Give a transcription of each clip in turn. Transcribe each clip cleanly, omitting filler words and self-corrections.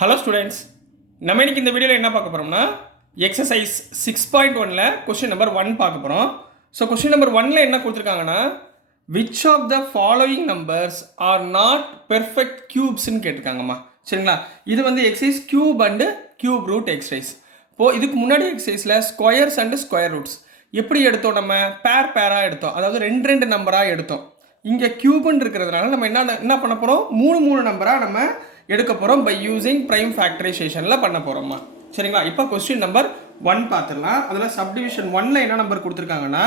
Hello students, நம்ம இன்னைக்கு இந்த வீடியோவில் என்ன பார்க்க போகிறோம்னா எக்ஸசைஸ் 6.1ல் கொஸ்டின் நம்பர் 1 பார்க்க போகிறோம். ஸோ கொஸ்டின் நம்பர் 1ல் என்ன கொடுத்துருக்காங்கன்னா, which of the following numbers are not perfect கியூப்ஸ்ன்னு கேட்டிருக்காங்கம்மா. சரிங்களா, இது வந்து exercise cube and cube root exercise. இப்போது இதுக்கு முன்னாடி எக்ஸசைஸில் ஸ்கொயர்ஸ் அண்டு ஸ்கொயர் ரூட்ஸ் எப்படி எடுத்தோம், நம்ம பேராக எடுத்தோம், அதாவது ரெண்டு நம்பராக எடுத்தோம். இங்கே கியூப்னு இருக்கிறதுனால நம்ம என்ன பண்ண போகிறோம், மூணு நம்பராக நம்ம எடுக்க போகிறோம் பை யூசிங் ப்ரைம் ஃபேக்டரைசேஷனில் பண்ண போகிறோம்மா. சரிங்களா, இப்போ கொஸ்டின் நம்பர் 1 பார்த்துடலாம். அதில் சப்டிவிஷன் 1ல் என்ன நம்பர் கொடுத்துருக்காங்கன்னா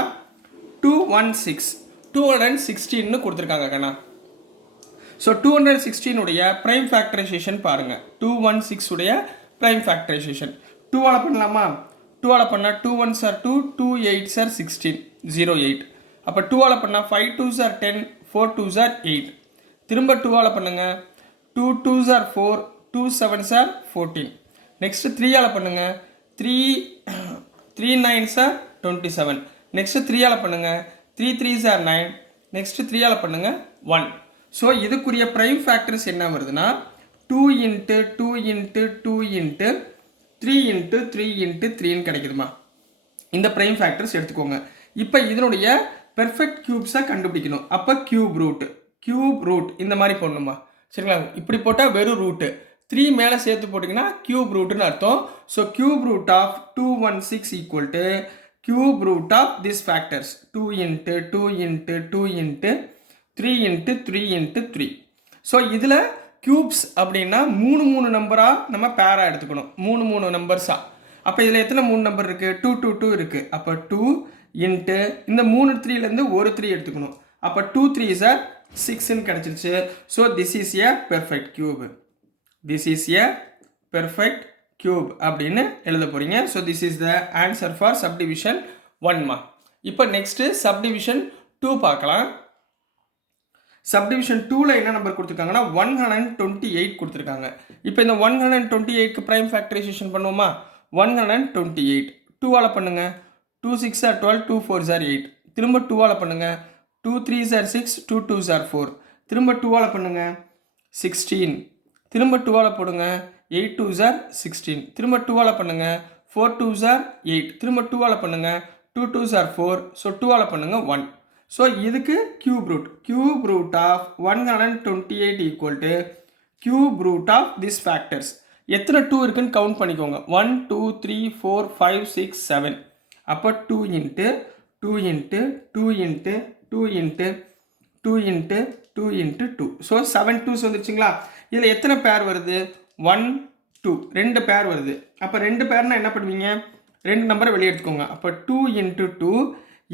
216 கொடுத்துருக்காங்க கண்ணா. ஸோ 216 உடைய ப்ரைம் ஃபேக்டரைசேஷன் பாருங்கள். 216 உடைய ப்ரைம் ஃபேக்டரைசேஷன் 2ஆல் பண்ணலாமா? 2ஆல் பண்ணால் 2 1s are 2, 2 8s are 16, 08. அப்போ 2ஆல் பண்ணால் 5 2s are 10, 4 2s are 8. திரும்ப 2ஆல் பண்ணுங்க, 2 2s are 4, 2 7s are 14. Next 3ஆல் பண்ணுங்க, 3 9s are 27. நெக்ஸ்ட் 3ஆல் பண்ணுங்க, 3 3s are 9. நெக்ஸ்ட் 3ஆல் பண்ணுங்க 1. ஸோ இதுக்குரிய ப்ரைம் ஃபேக்டர்ஸ் என்ன வருதுன்னா 2 into 2 into 2 into 3 into 3 into 3ன்னு கிடைக்குதுமா. இந்த ப்ரைம் ஃபேக்டர்ஸ் எடுத்துக்கோங்க. இப்போ இதனுடைய பெர்ஃபெக்ட் கியூப்ஸை கண்டுபிடிக்கணும். அப்போ கியூப் ரூட் இந்த மாதிரி போடணுமா. சரிங்களா, இப்படி போட்டால் வெறும் ரூட்டு, 3 மேலே சேர்த்து போட்டிங்கன்னா கியூப் ரூட்டுன்னு அர்த்தம். So cube root of 216 equal to cube root of this factors 2 into 2 into 2 into 3 into 3 into 3. So இதில் கியூப்ஸ் அப்படின்னா மூணு நம்பராக நம்ம பேராக எடுத்துக்கணும், மூணு நம்பர்ஸாக. அப்போ இதில் எத்தனை 3 நம்பர் இருக்குது, 2 2 2 இருக்குது. அப்போ 2 இன்ட்டு இந்த 3 3லேருந்து ஒரு 3 எடுத்துக்கணும். அப்போ 2 3s are 6ன்னு கிடச்சிருச்சு. So this is a perfect cube அப்படின்னு எழுத போகிறீங்க. So this is the answer for subdivision 1மா. இப்போ நெக்ஸ்ட்டு சப்டிவிஷன் 2 பார்க்கலாம். சப்டிவிஷன் 2ல் என்ன நம்பர் கொடுத்துருக்காங்கன்னா 128 கொடுத்துருக்காங்க. இப்போ இந்த 128க்கு ப்ரைம் ஃபேக்டரைசேஷன் பண்ணுவோமா. 128 2ஆல் பண்ணுங்க, 2 6 are 12, 2 4s are 8. திரும்ப 2ஆல் பண்ணுங்க, 2 3s are 6, 2 2s are 4. திரும்ப 2ஆல் பண்ணுங்க 16. திரும்ப 2ஆல் போடுங்க, 8 2s are 16. திரும்ப 2ஆல் பண்ணுங்க, 4 2s are 8. திரும்ப 2ஆல் பண்ணுங்க, 2 2s are 4. ஸோ 2ஆல் பண்ணுங்க 1. ஸோ இதுக்கு cube root of 128 equal to cube root of this factors. எத்தனை 2 இருக்குன்னு கவுண்ட் பண்ணிக்கோங்க. 1 2 3 4 5 6 7. அப்போ 2 into 2 into 2 into 2 into 2 into 2 into 2. So 7 2s வந்துருச்சுங்களா. இதில் எத்தனை பேர் வருது, 1 2 2 பேர் வருது. அப்போ 2 பேர்னா என்ன பண்ணுவீங்க, 2 நம்பரை வெளியே எடுத்துக்கோங்க. அப்போ 2 into 2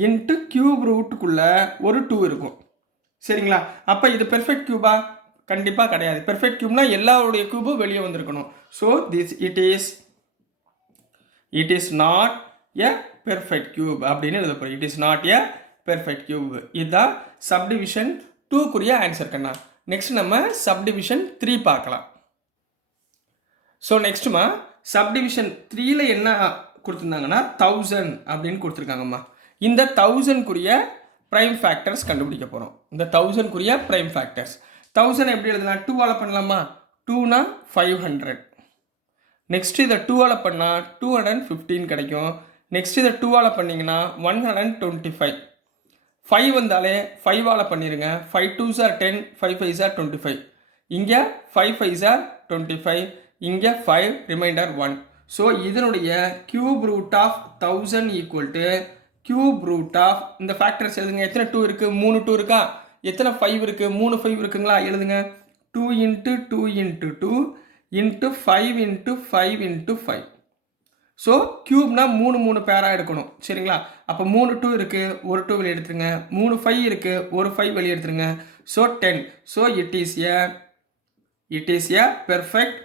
into கியூப் ரூட்டுக்குள்ளே ஒரு 2 இருக்கும். சரிங்களா, அப்போ இது பெர்ஃபெக்ட் கியூபா? கண்டிப்பாக கிடையாது. பெர்ஃபெக்ட் கியூப்னா எல்லாருடைய கியூபும் வெளியே வந்திருக்கணும். So it is not a perfect cube அப்படின்னு எழுத போகிறோம். It is not a perfect cube. இதுதான் சப்டிவிஷன் 2க்குரிய ஆன்சர் கண்ணா. நெக்ஸ்ட் நம்ம சப்டிவிஷன் 3 பார்க்கலாம். ஸோ நெக்ஸ்ட்டுமா சப்டிவிஷன் 3ல் என்ன கொடுத்துருந்தாங்கன்னா 1000 அப்படின்னு கொடுத்துருக்காங்கம்மா. இந்த 1000க்குரிய ப்ரைம் ஃபேக்டர்ஸ் கண்டுபிடிக்க போகிறோம். இந்த 1000க்குரிய ப்ரைம் ஃபேக்டர்ஸ் 1000 எப்படி எழுதலாம், 2ஆல் பண்ணலாமா. 2னா 500. நெக்ஸ்ட் இதை 2ஆல் பண்ணால் 215 கிடைக்கும். நெக்ஸ்ட் இதை 2ஆல் பண்ணிங்கன்னா 125. 5 வந்தாலே 5ஆல் பண்ணிடுங்க. 5 2s are 10, 5 5s are 25. இங்கே 5 5s are 25, இங்கே 5 ரிமைண்டர் 1. ஸோ இதனுடைய cube root of 1000 equal to cube root of இந்த ஃபேக்டர்ஸ் எழுதுங்க. எத்தனை 2 இருக்குது, 3 2 இருக்கா. எத்தனை 5 இருக்குது, 3 5 இருக்குங்களா. எழுதுங்க, 2 into 2 into 2 into 5 into 5 into 5. So கியூப்னா 3 பேராக எடுக்கணும். சரிங்களா, அப்போ 3 2 இருக்குது, ஒரு 2 வெளியே எடுத்துருங்க. 3 5 இருக்குது, ஒரு 5 வெளியே எடுத்துருங்க. So 10. So it is a perfect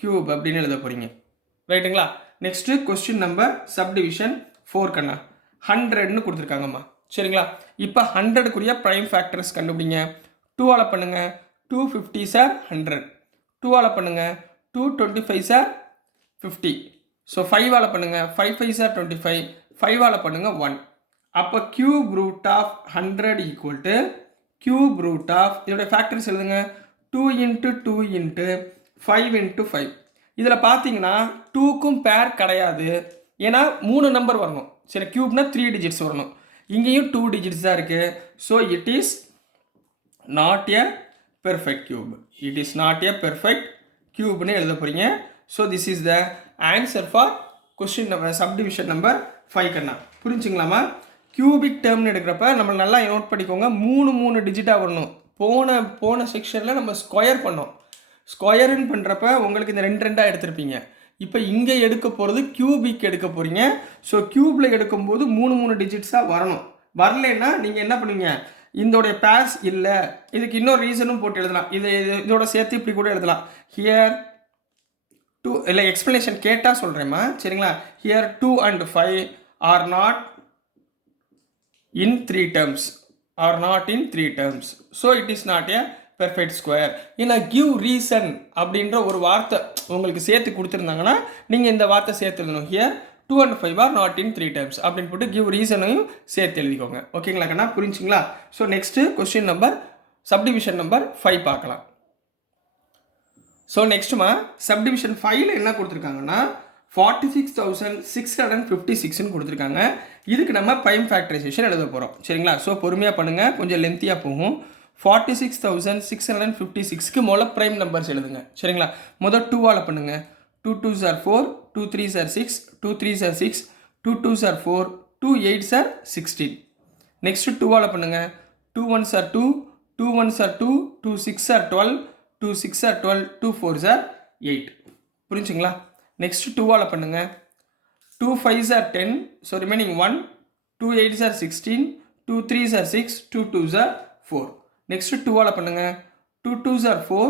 cube அப்படின்னு எழுத போகிறீங்க. ரைட்டுங்களா. நெக்ஸ்ட்டு கொஸ்டின் நம்பர் சப்டிவிஷன் 4 கண்ணா 100ன்னு கொடுத்துருக்காங்கம்மா. சரிங்களா, இப்போ 100க்குரிய ப்ரைம் ஃபேக்டர்ஸ் கண்டுபிடிங்க. 2ஆல் பண்ணுங்க, 2 50s are 100. 2ஆல் பண்ணுங்க, 2 25s are 50. ஸோ 5ஆல் பண்ணுங்க, 5 5s are 25. 5ஆல் பண்ணுங்க 1. அப்போ cube root of 100 equal to cube root of இதோட ஃபேக்டர்ஸ் எழுதுங்க. 2 இன்ட்டு 2 இன்ட்டு 5 இன்ட்டு 5. இதில் பார்த்தீங்கன்னா 2க்கும் பேர் கிடையாது, ஏன்னா 3 நம்பர் வரணும். சரி, க்யூப்னா 3 டிஜிட்ஸ் வரணும். இங்கேயும் 2 டிஜிட்ஸ் தான் இருக்குது. So it is not a perfect cube. It is not a perfect கியூப்னு எழுத போகிறீங்க. So this is the answer for question number subdivision number 5 கண்ணா. புரிஞ்சுங்களாமா? கியூபிக் டேர்ம்னு எடுக்கிறப்ப நம்ம நல்லா நோட் பண்ணிக்கோங்க, 3 டிஜிட்டாக வரணும். போன செக்ஷனில் நம்ம ஸ்கொயர் பண்ணோம். ஸ்கொயருன்னு பண்ணுறப்ப உங்களுக்கு இந்த 2 எடுத்திருப்பீங்க. இப்போ இங்கே எடுக்க போகிறது கியூபிக் எடுக்க போகிறீங்க. ஸோ க்யூப்பில் எடுக்கும்போது 3 டிஜிட்ஸாக வரணும். வரலைன்னா நீங்கள் என்ன பண்ணுவீங்க, இதோடைய பேர்ஸ் இல்லை. இதுக்கு இன்னொரு ரீசனும் போட்டு எழுதலாம். இதோட சேர்த்து இப்படி கூட எழுதலாம். ஹியர் 2 இல்லை, எக்ஸ்ப்ளனேஷன் கேட்டால் சொல்கிறேம்மா, சரிங்களா? Here 2 and 5 are not in 3 terms. So it is not a perfect square. ஏன்னா give reason அப்படின்ற ஒரு வார்த்தை உங்களுக்கு சேர்த்து கொடுத்துருந்தாங்கன்னா நீங்கள் இந்த வார்த்தை சேர்த்து எழுதணும். Here 2 and 5 are not in 3 terms அப்படின்னு போட்டு give ரீசனையும் சேர்த்து எழுதிக்கோங்க. ஓகேங்களா கண்ணா? புரிஞ்சுங்களா? So next question number subdivision number 5 பார்க்கலாம். ஸோ நெக்ஸ்ட்டுமா சப்டிவிஷன் 5ல் என்ன கொடுத்துருக்காங்கன்னா 46,656ன்னு கொடுத்துருக்காங்க. இதுக்கு நம்ம ப்ரைம் ஃபேக்டரைசேஷன் எழுத போகிறோம். சரிங்களா? ஸோ பொறுமையாக பண்ணுங்கள், கொஞ்சம் லென்த்தியாக போகும். 46,656க்கு முதல்ல ப்ரைம் நம்பர்ஸ் எழுதுங்க. சரிங்களா? முதல் 2ஆல் பண்ணுங்கள். 2 2s are 4, 2 3s are 6, 2 3s are 6, 2 2s are 4, 2 8s are 16. Next 2ஆல் பண்ணுங்கள். 2 1s are 2, 2 1s are 2, 2 6 are 12, 2 6 are 12, 2 4s are 8. புரிஞ்சுங்களா? நெக்ஸ்ட் 2ஆல் பண்ணுங்கள். 2 5s are 10, so remaining 1, 2 8s are 16, 2 3s are 6, 2 2s are 4. Next 2ஆல் பண்ணுங்கள். 2 2s are 4,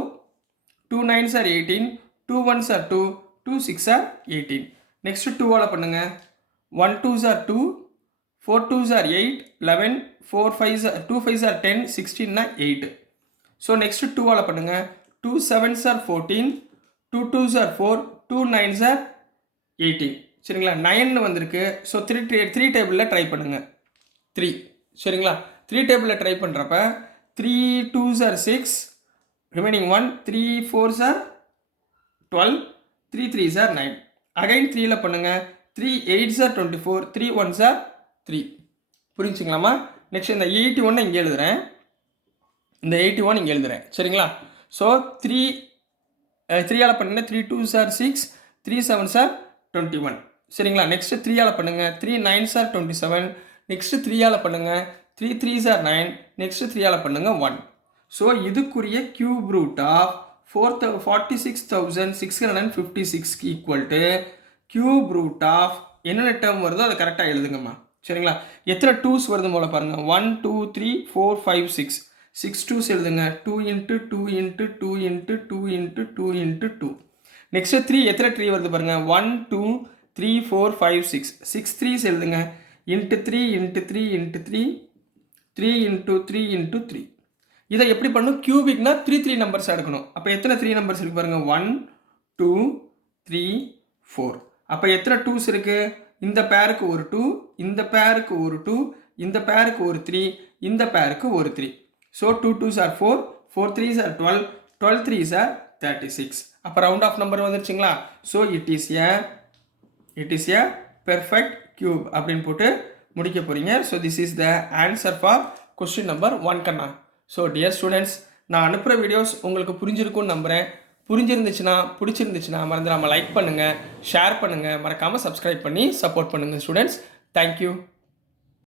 2 9s are 18, 2 1s are 2, 2 6 are 18. Next 2ஆல் பண்ணுங்கள். 1 2s are 2, 4 2s are 8, 11, 4 5s are 2 5s are 10, 16 8. So next 2ஆல் பண்ணுங்கள். 2 7s are 14, 2 2s are 4, 2 9s are 18. சரிங்களா? 9 வந்திருக்கு. So 3 டேபிளில் try பண்ணுங்கள். 3. சரிங்களா? 3 டேபிளில் try பண்ணுறப்ப 3 2s are 6, remaining 1, 3 4s are 12, 3 3s are 9. Again 3ல் பண்ணுங்கள். 3 8s are 24, 3 1s are 3. புரிஞ்சுங்களாமா? Next இந்த 81 இங்கே எழுதுகிறேன், இந்த 81 இங்கே எழுதுகிறேன். சரிங்களா? ஸோ 3ஆல் பண்ணுங்கள். 3 2s are 6, 3 7s are 21. சரிங்களா? நெக்ஸ்ட் 3ஆல் பண்ணுங்கள். 3 9s are 27. நெக்ஸ்ட் 3ஆல் பண்ணுங்கள். 3 3s are 9. நெக்ஸ்ட் 3ஆல் பண்ணுங்கள் 1. ஸோ இதுக்குரிய cube root of 46,656 equal to cube root of என்னென்ன டேர்ம் வருதோ அதை கரெக்டாக எழுதுங்கம்மா. சரிங்களா? எத்தனை 2s வருது போல பாருங்கள். 1 2 3 4 5 6. 6 2s எழுதுங்க. 2 into 2 into 2 into 2 into 2 into 2. Next 3 எத்தனை 3 வருது பாருங்கள். 1 2 3 4 5 6. 6 3s எழுதுங்க. Into 3 into 3 into 3, 3 into 3 into 3. இதை எப்படி பண்ணணும்? கியூபிக்னா 3 நம்பர்ஸ் எடுக்கணும். அப்போ எத்தனை 3 நம்பர்ஸ் இருக்குது பாருங்கள். 1 2 3 4. அப்போ எத்தனை 2s இருக்குது? இந்த பேருக்கு ஒரு 2, இந்த பேருக்கு ஒரு 2, இந்த பேருக்கு ஒரு 3, இந்த பேருக்கு ஒரு 3. So 2 2s are 4, 4 3s are 12, 12 3s are 36. அப்போ ரவுண்ட் ஆஃப் நம்பர் வந்துருச்சுங்களா? So it is a perfect cube அப்படின்னு போட்டு முடிக்க போகிறீங்க. So this is the answer for question number 1 கண்ணா. ஸோ டியர் ஸ்டூடெண்ட்ஸ், நான் அனுப்புகிற வீடியோஸ் உங்களுக்கு புரிஞ்சிருக்கும்னு நம்புகிறேன். பிடிச்சிருந்துச்சுன்னா மறந்துடாமல் லைக் பண்ணுங்கள், ஷேர் பண்ணுங்கள், மறக்காமல் சப்ஸ்கிரைப் பண்ணி சப்போர்ட் பண்ணுங்கள் ஸ்டூடெண்ட்ஸ். தேங்க்யூ.